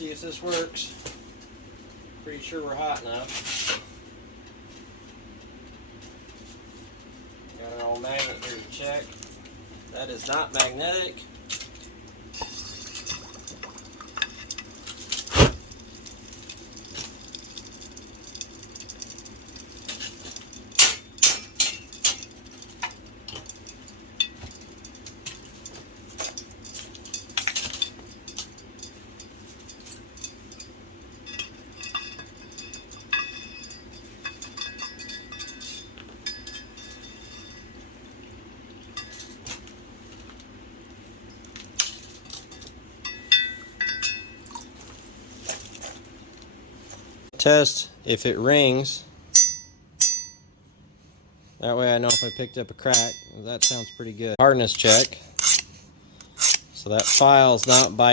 see if this works. Pretty sure we're hot enough. Got an old magnet here to check. That is not magnetic. Test if it rings. That way I know if I picked up a crack. That sounds pretty good. Hardness check. So that file's not biting.